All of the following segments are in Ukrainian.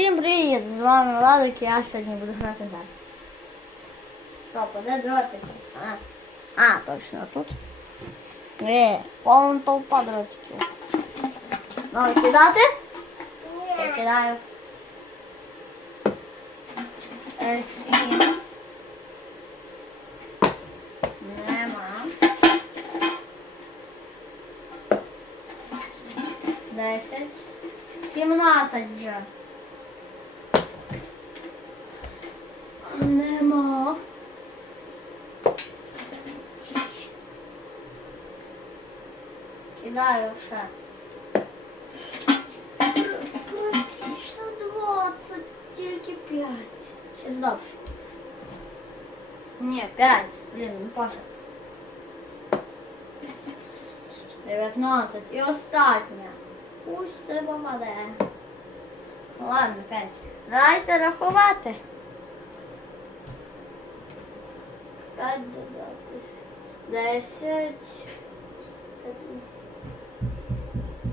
Всім привіт! З вами Владик, я сьогодні буду грати далі. Стоп, а де дротики? А, а точно тут. Е, повна толпа дротиків. Ну, кидати? Я кидаю. Е, Сім. Нема. Десять. Сімнадцять вже. Нема. Кидаю ще. Практично 20, тільки 5. Ще здовше. Ні, 5. Блін, ну паша. 19. І остання. Пусть це попаде. Ладно, 5. Давайте рахувати. 5 додати. 10.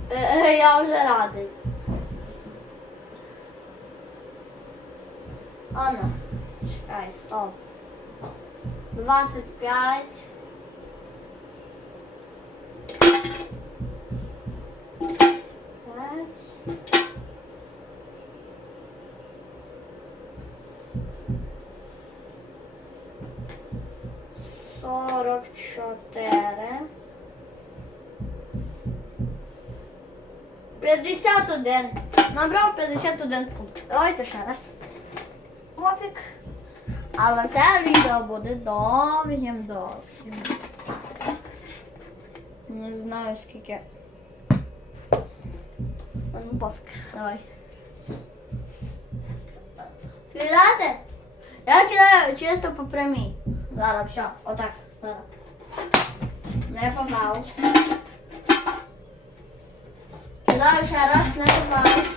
Е, е, я вже радий. Анна, чекай, стоп. 25. Сорок чотири. П'ятдесят один. Набрав 51 пункт. Давайте ще раз. Пофіг. Але це відео буде довгим довгим. Не знаю скільки. Ну, пофіг. Давай. Кидати? Я кидаю чисто по прямій. Зараз, все, отак. Зараз. Не попав. Кидаю ще раз, не попав.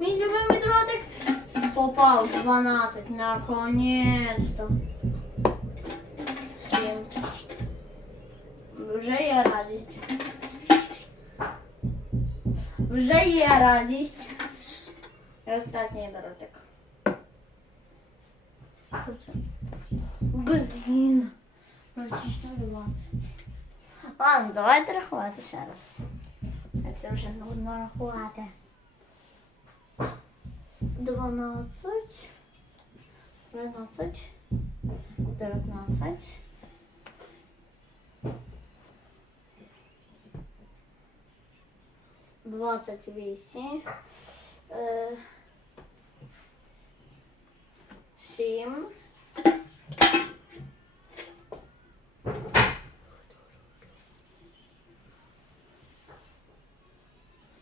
Мій любимий дротик. Попав 12. Наконец-то. 7. Вже є радість. Вже є радість. І останній дротик. Це? Блін. Ладно, давайте рахувати ще раз. Це вже нудно рахувати. 12, 13, 19, 28, е, 7,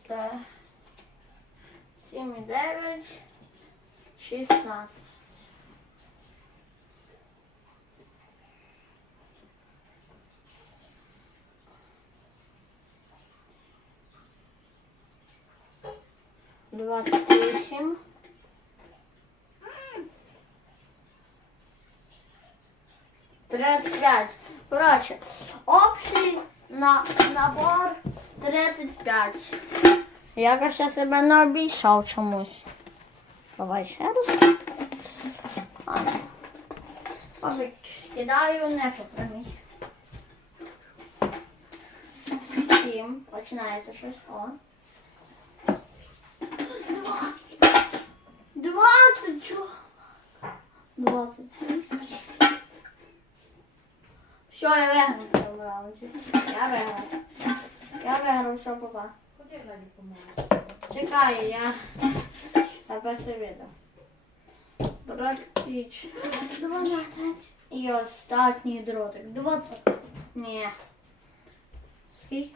та 7 і 9, 16. Двадцять вісім. Тридцять п'ять. Коротше, общий на, набор 35. Якось я себе не обійшов чомусь. Давай ще раз. Кидаю не попрямій. Сім. Починається щось. О. Два. Двадцять. Чого? Двадцять сім. Все, я виграв. Я виграв. Я виграв, все, папа. Куди далі поможеш? Чекай, я тебе все відео. Практично 12. І останній дротик. 20. Ні. Скільки?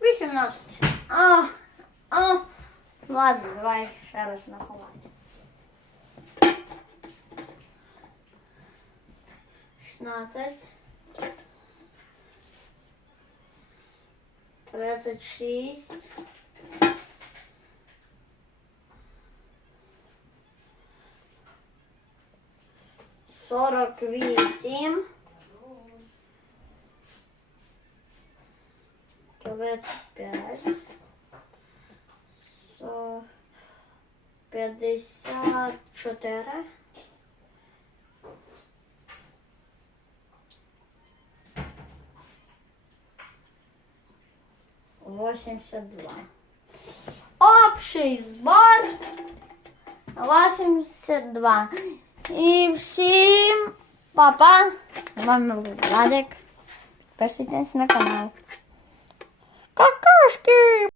18. А, а. Ладно, давай ще раз наховати. 16 тридцять шість. Сорок вісім. Тридцять п'ять. Пятьдесят четыре. 82. Общий збор 82. І всім папа. Вам вами був Владик. На канал. Какашки!